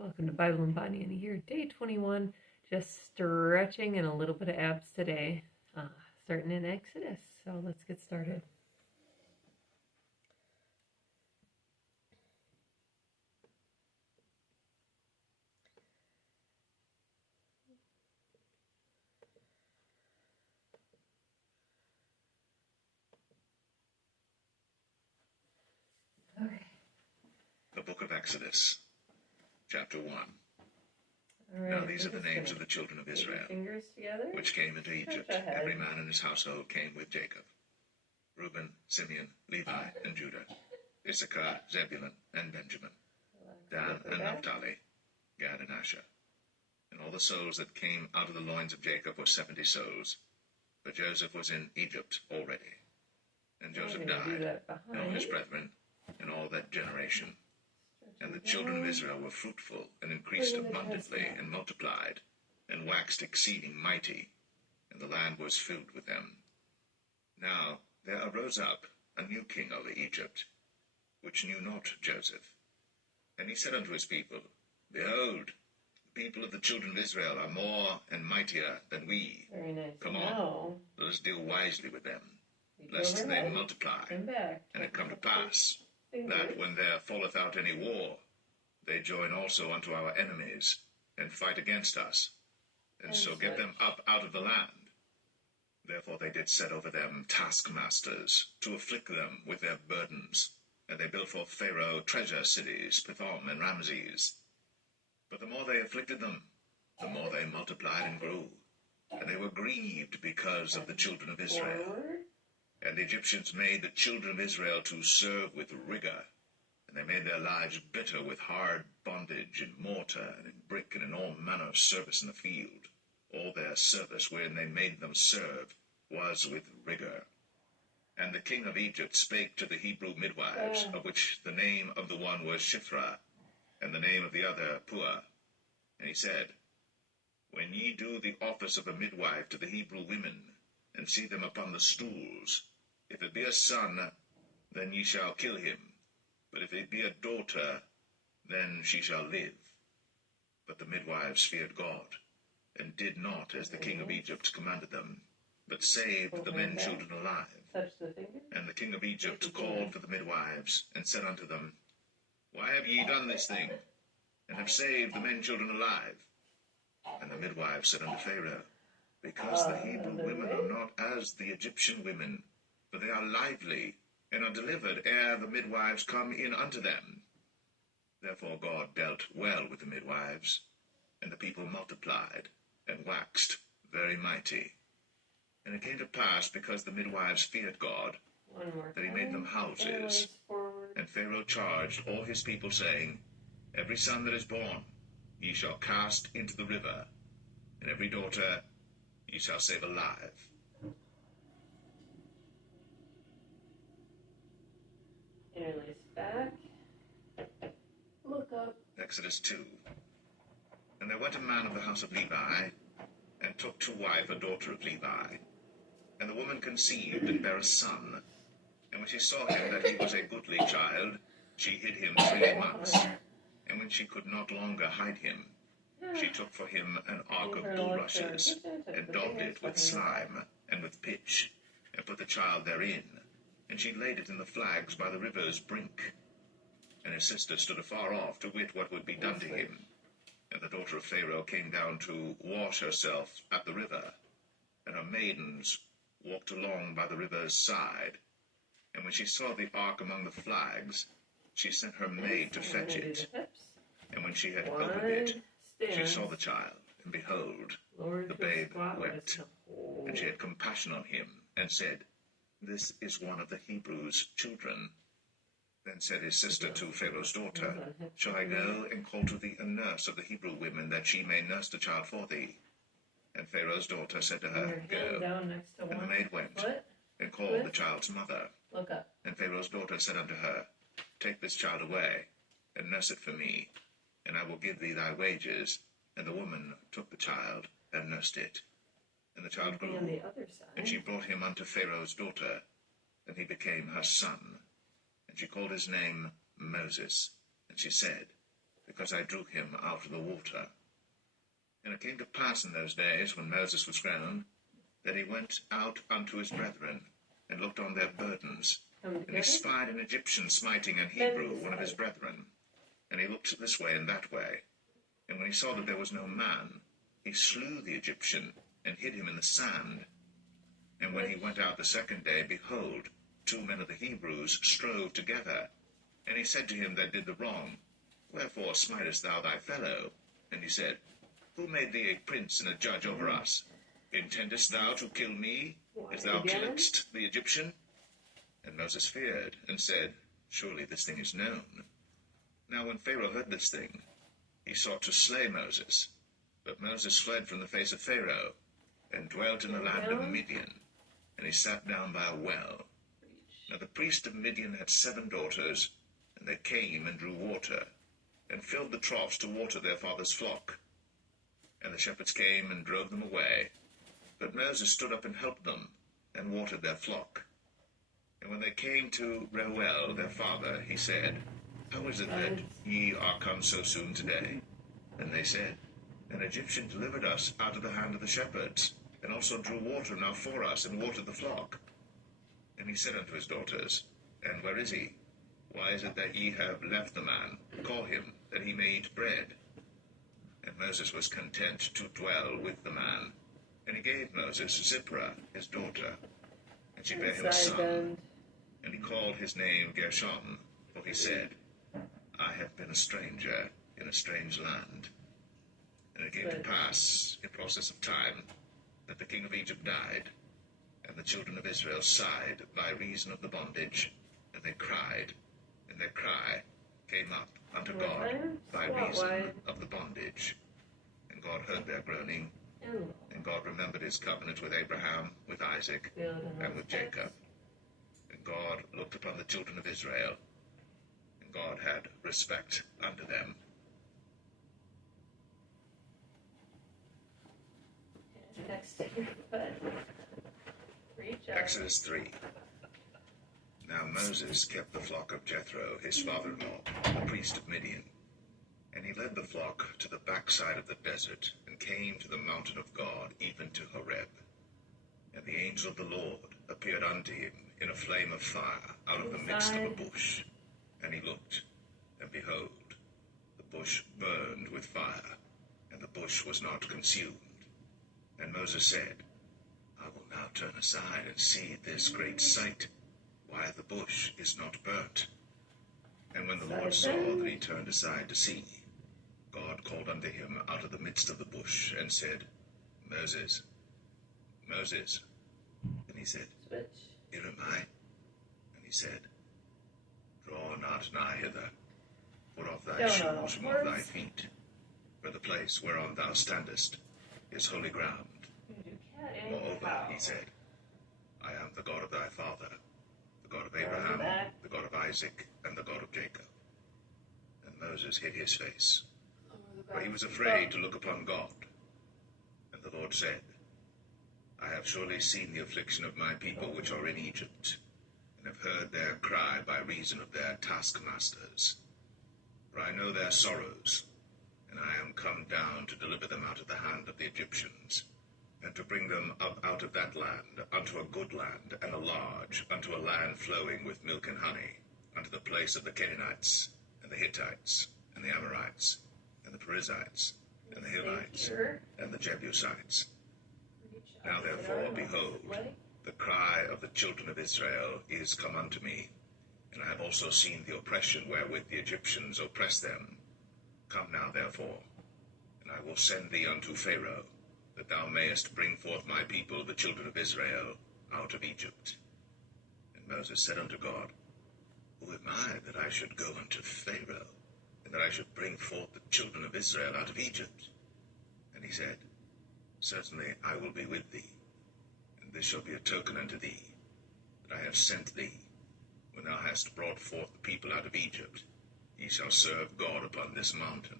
Welcome to Bible and Body in a Year, day 21. Just stretching and a little bit of abs today, starting in Exodus. So let's get started. Okay. The book of Exodus, chapter 1. All right, Now these are the names of the children of Israel, fingers together, which came into Egypt. Every man in his household came with Jacob. Reuben, Simeon, Levi, and Judah. Issachar, Zebulun, and Benjamin. Dan and Naphtali, Gad and Asher. And all the souls that came out of the loins of Jacob were 70 souls. But Joseph was in Egypt already. And Joseph died, and all his brethren, and all that generation. And the children of Israel were fruitful, and increased abundantly, and multiplied, and waxed exceeding mighty, and the land was filled with them. Now there arose up a new king over Egypt, which knew not Joseph. And he said unto his people, Behold, the people of the children of Israel are more and mightier than we. Very nice. Come on, let us deal wisely with them, lest they multiply. And it come to pass, that when there falleth out any war, they join also unto our enemies, and fight against us, and so get them up out of the land. Therefore they did set over them taskmasters, to afflict them with their burdens. And they built for Pharaoh treasure cities, Pithom and Ramses. But the more they afflicted them, the more they multiplied and grew. And they were grieved because of the children of Israel. And the Egyptians made the children of Israel to serve with rigor. And they made their lives bitter with hard bondage in mortar and in brick and in all manner of service in the field. All their service wherein they made them serve was with rigor. And the king of Egypt spake to the Hebrew midwives, of which the name of the one was Shiphrah, and the name of the other Puah. And he said, When ye do the office of a midwife to the Hebrew women, and see them upon the stools, if it be a son, then ye shall kill him. But if it be a daughter, then she shall live. But the midwives feared God, and did not as the king of Egypt commanded them, but saved the men children alive. And the king of Egypt called for the midwives, and said unto them, Why have ye done this thing, and have saved the men children alive? And the midwives said unto Pharaoh, Because the Hebrew women are not as the Egyptian women, for they are lively, and are delivered ere the midwives come in unto them. Therefore God dealt well with the midwives, and the people multiplied, and waxed very mighty. And it came to pass, because the midwives feared God, that he made them houses. And Pharaoh charged all his people, saying, Every son that is born ye shall cast into the river, and every daughter ye shall save alive. Interlace back. Look up. Exodus 2. And there went a man of the house of Levi, and took to wife a daughter of Levi. And the woman conceived, and bare a son. And when she saw him that he was a goodly child, she hid him 3 months. And when she could not longer hide him, she took for him an ark of bulrushes, and daubed it with slime, and with pitch, and put the child therein. And she laid it in the flags by the river's brink. And his sister stood afar off, to wit what would be done to him. And the daughter of Pharaoh came down to wash herself at the river. And her maidens walked along by the river's side. And when she saw the ark among the flags, she sent her maid to fetch it. And when she had opened it, she saw the child, and behold, the babe wept. And she had compassion on him, and said, This is one of the Hebrews' children. Then said his sister to Pharaoh's daughter, Shall I go and call to thee a nurse of the Hebrew women, that she may nurse the child for thee? And Pharaoh's daughter said to her, Go. And the maid went, and called the child's mother. And Pharaoh's daughter said unto her, Take this child away, and nurse it for me, and I will give thee thy wages. And the woman took the child, and nursed it. And the child grew, and she brought him unto Pharaoh's daughter, and he became her son. And she called his name Moses. And she said, because I drew him out of the water. And it came to pass in those days, when Moses was grown, that he went out unto his brethren, and looked on their burdens. And he spied an Egyptian smiting an Hebrew, one of his brethren. And he looked this way and that way. And when he saw that there was no man, he slew the Egyptian, and hid him in the sand. And when he went out the second day, behold, 2 men of the Hebrews strove together. And he said to him that did the wrong, Wherefore smitest thou thy fellow? And he said, Who made thee a prince and a judge over us? Intendest thou to kill me, as thou killedst the Egyptian? And Moses feared, and said, Surely this thing is known. Now when Pharaoh heard this thing, he sought to slay Moses. But Moses fled from the face of Pharaoh, and dwelt in the land of Midian. And he sat down by a well. Now the priest of Midian had 7 daughters, and they came and drew water, and filled the troughs to water their father's flock. And the shepherds came and drove them away. But Moses stood up and helped them, and watered their flock. And when they came to Reuel their father, he said, How is it that ye are come so soon today? And they said, An Egyptian delivered us out of the hand of the shepherds, and also drew water now for us, and watered the flock. And he said unto his daughters, And where is he? Why is it that ye have left the man? Call him, that he may eat bread. And Moses was content to dwell with the man. And he gave Moses Zipporah, his daughter, and she bare him a son. And he called his name Gershom, for he said, I have been a stranger in a strange land. And it came to pass, in process of time, that the king of Egypt died, and the children of Israel sighed by reason of the bondage, and they cried, and their cry came up unto God by reason of the bondage. And God heard their groaning, and God remembered his covenant with Abraham, with Isaac, and with Jacob. And God looked upon the children of Israel, and God had respect unto them. Exodus 3. Now Moses kept the flock of Jethro, his father-in-law, the priest of Midian. And he led the flock to the backside of the desert, and came to the mountain of God, even to Horeb. And the angel of the Lord appeared unto him in a flame of fire out of the midst of a bush. And he looked, and behold, the bush burned with fire, and the bush was not consumed. And Moses said, I will now turn aside and see this great sight, why the bush is not burnt. And when the Lord saw that he turned aside to see, God called unto him out of the midst of the bush, and said, Moses, Moses. And he said, Here am I. And he said, Draw not nigh hither, put off thy shoes from off thy feet, for the place whereon thou standest is holy ground. Moreover, he said, I am the God of thy father, the God of Abraham, the God of Isaac, and the God of Jacob. And Moses hid his face, for he was afraid to look upon God. And the Lord said, I have surely seen the affliction of my people which are in Egypt, and have heard their cry by reason of their taskmasters. For I know their sorrows, and I am come down to deliver them out of the hand of the Egyptians, and to bring them up out of that land unto a good land, and a large, unto a land flowing with milk and honey, unto the place of the Canaanites, and the Hittites, and the Amorites, and the Perizzites, and the Hivites, and the Jebusites. Now therefore, behold, the cry of the children of Israel is come unto me, and I have also seen the oppression wherewith the Egyptians oppress them. Come now therefore, and I will send thee unto Pharaoh, that thou mayest bring forth my people, the children of Israel, out of Egypt. And Moses said unto God, Who am I that I should go unto Pharaoh, and that I should bring forth the children of Israel out of Egypt? And he said, Certainly I will be with thee, and this shall be a token unto thee, that I have sent thee. When thou hast brought forth the people out of Egypt, ye shall serve God upon this mountain.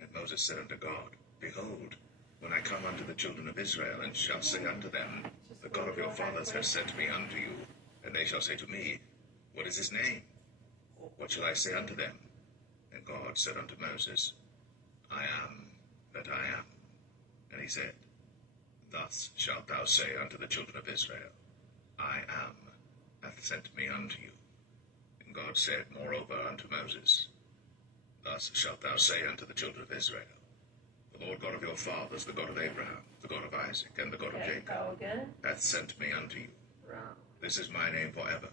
And Moses said unto God, Behold, when I come unto the children of Israel, and shall say unto them, The God of your fathers hath sent me unto you, and they shall say to me, What is his name? What shall I say unto them? And God said unto Moses, I am that I am. And he said, Thus shalt thou say unto the children of Israel, I am hath sent me unto you. And God said moreover unto Moses, Thus shalt thou say unto the children of Israel, The Lord God of your fathers, the God of Abraham, the God of Isaac, and the God of Jacob, hath sent me unto you. This is my name forever,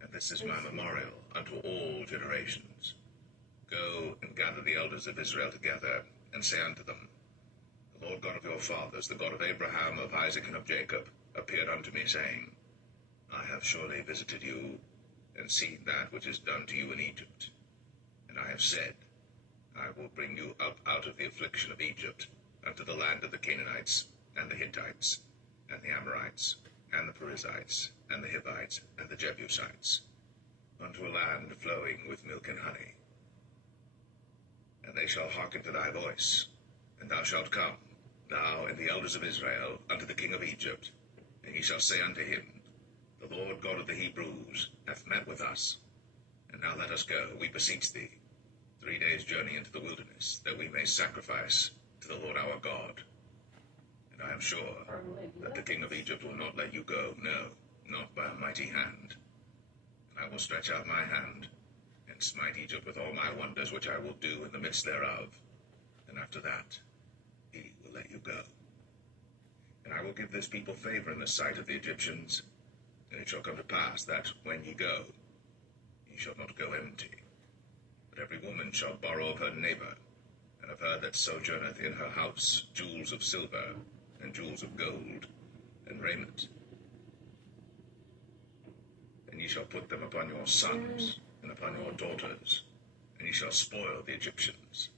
and this is my memorial unto all generations. Go and gather the elders of Israel together, and say unto them, The Lord God of your fathers, the God of Abraham, of Isaac, and of Jacob, appeared unto me, saying, I have surely visited you, and seen that which is done to you in Egypt. And I have said, I will bring you up out of the affliction of Egypt, unto the land of the Canaanites, and the Hittites, and the Amorites, and the Perizzites, and the Hivites, and the Jebusites, unto a land flowing with milk and honey. And they shall hearken to thy voice, and thou shalt come, thou and the elders of Israel, unto the king of Egypt, and he shall say unto him, The Lord God of the Hebrews hath met with us. And now let us go, we beseech thee, 3 days' journey into the wilderness, that we may sacrifice to the Lord our God. And I am sure that the king of Egypt will not let you go, no, not by a mighty hand. And I will stretch out my hand, and smite Egypt with all my wonders which I will do in the midst thereof. And after that, he will let you go. And I will give this people favor in the sight of the Egyptians. And it shall come to pass that, when ye go, ye shall not go empty. But every woman shall borrow of her neighbor, and of her that sojourneth in her house, jewels of silver, and jewels of gold, and raiment. And ye shall put them upon your sons, and upon your daughters, and ye shall spoil the Egyptians.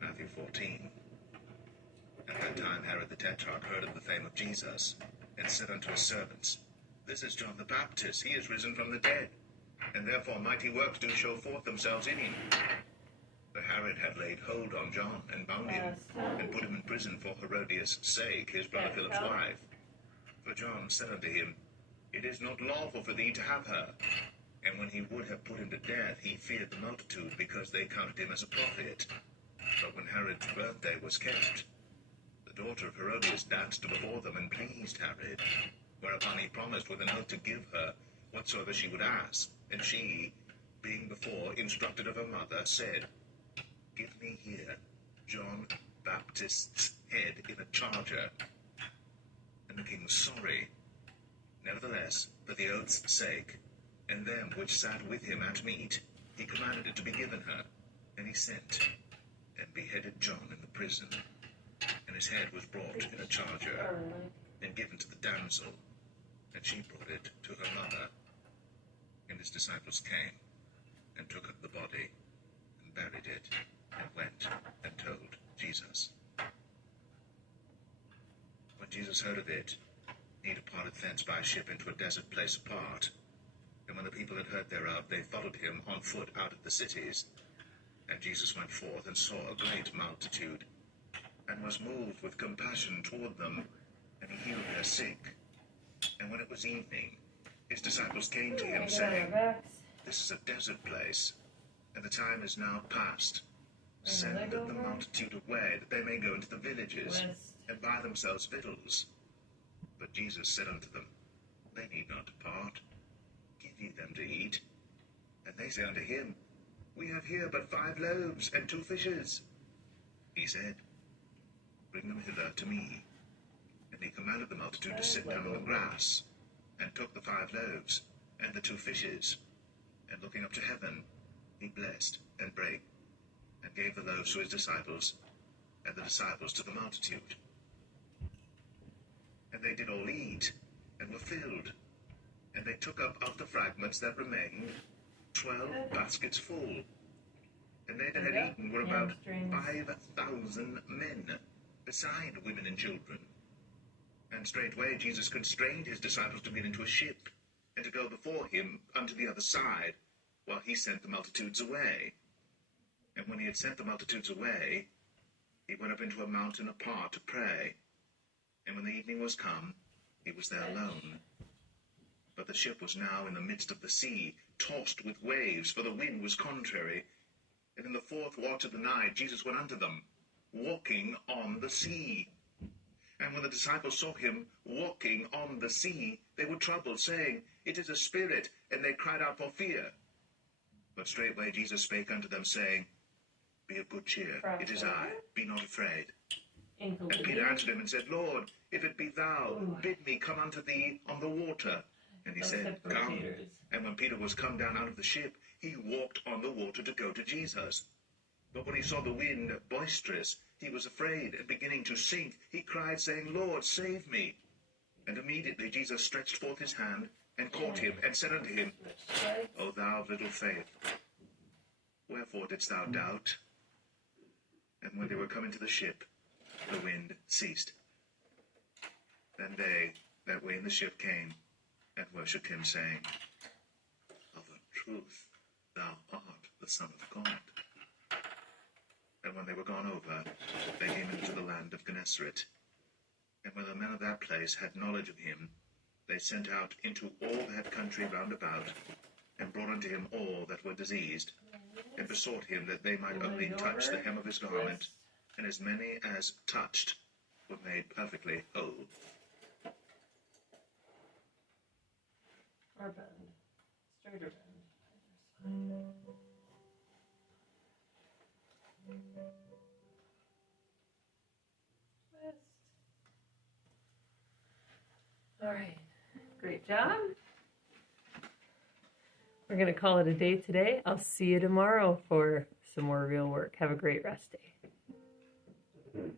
Matthew 14. At that time Herod the Tetrarch heard of the fame of Jesus, and said unto his servants, This is John the Baptist, he is risen from the dead, and therefore mighty works do show forth themselves in him. For Herod had laid hold on John, and bound him, and put him in prison for Herodias' sake, his brother Philip's wife. For John said unto him, It is not lawful for thee to have her. And when he would have put him to death, he feared the multitude, because they counted him as a prophet. But when Herod's birthday was kept, the daughter of Herodias danced before them, and pleased Herod. Whereupon he promised with an oath to give her whatsoever she would ask. And she, being before instructed of her mother, said, Give me here John Baptist's head in a charger. And the king was sorry. Nevertheless, for the oath's sake, and them which sat with him at meat, he commanded it to be given her. And he sent, and beheaded John in the prison. And his head was brought in a charger, and given to the damsel, and she brought it to her mother. And his disciples came, and took up the body, and buried it, and went and told Jesus. When Jesus heard of it, he departed thence by ship into a desert place apart. And when the people had heard thereof, they followed him on foot out of the cities. And Jesus went forth and saw a great multitude, and was moved with compassion toward them, and he healed their sick. And when it was evening, his disciples came to him, saying, This is a desert place, and the time is now past. Send the multitude away, that they may go into the villages, and buy themselves victuals. But Jesus said unto them, They need not depart. Give ye them to eat. And they say unto him, We have here but 5 loaves and 2 fishes. He said, Bring them hither to me. And he commanded the multitude to sit down on the grass, and took the 5 loaves and the 2 fishes, and looking up to heaven, he blessed and brake, and gave the loaves to his disciples, and the disciples to the multitude. And they did all eat, and were filled. And they took up of the fragments that remained 12 baskets full. And they that had eaten were about 5,000 men, beside women and children. And straightway Jesus constrained his disciples to get into a ship, and to go before him unto the other side, while he sent the multitudes away. And when he had sent the multitudes away, he went up into a mountain apart to pray. And when the evening was come, He was there alone. But the ship was now in the midst of the sea, tossed with waves, for the wind was contrary. And in the fourth watch of the night Jesus went unto them, walking on the sea. And when the disciples saw him walking on the sea, they were troubled, saying, It is a spirit, and they cried out for fear. But straightway Jesus spake unto them, saying, Be of good cheer, it is I, be not afraid. And Peter answered him and said, Lord, if it be thou, bid me come unto thee on the water. And he said, Come. And when Peter was come down out of the ship, he walked on the water to go to Jesus. But when he saw the wind boisterous, he was afraid, and beginning to sink, he cried, saying, Lord, save me. And immediately Jesus stretched forth his hand, and caught him, and said unto him, O thou of little faith, wherefore didst thou doubt? And when they were come into the ship, the wind ceased. Then they that were in the ship came, and worshipped him, saying, Of a truth, thou art the Son of God. And when they were gone over, they came into the land of Gennesaret. And when the men of that place had knowledge of him, they sent out into all that country round about, and brought unto him all that were diseased, and besought him that they might only touch the hem of his garment, and as many as touched were made perfectly whole. Or bend. Straighter bend. Twist. All right. Great job. We're going to call it a day today. I'll see you tomorrow for some more real work. Have a great rest day.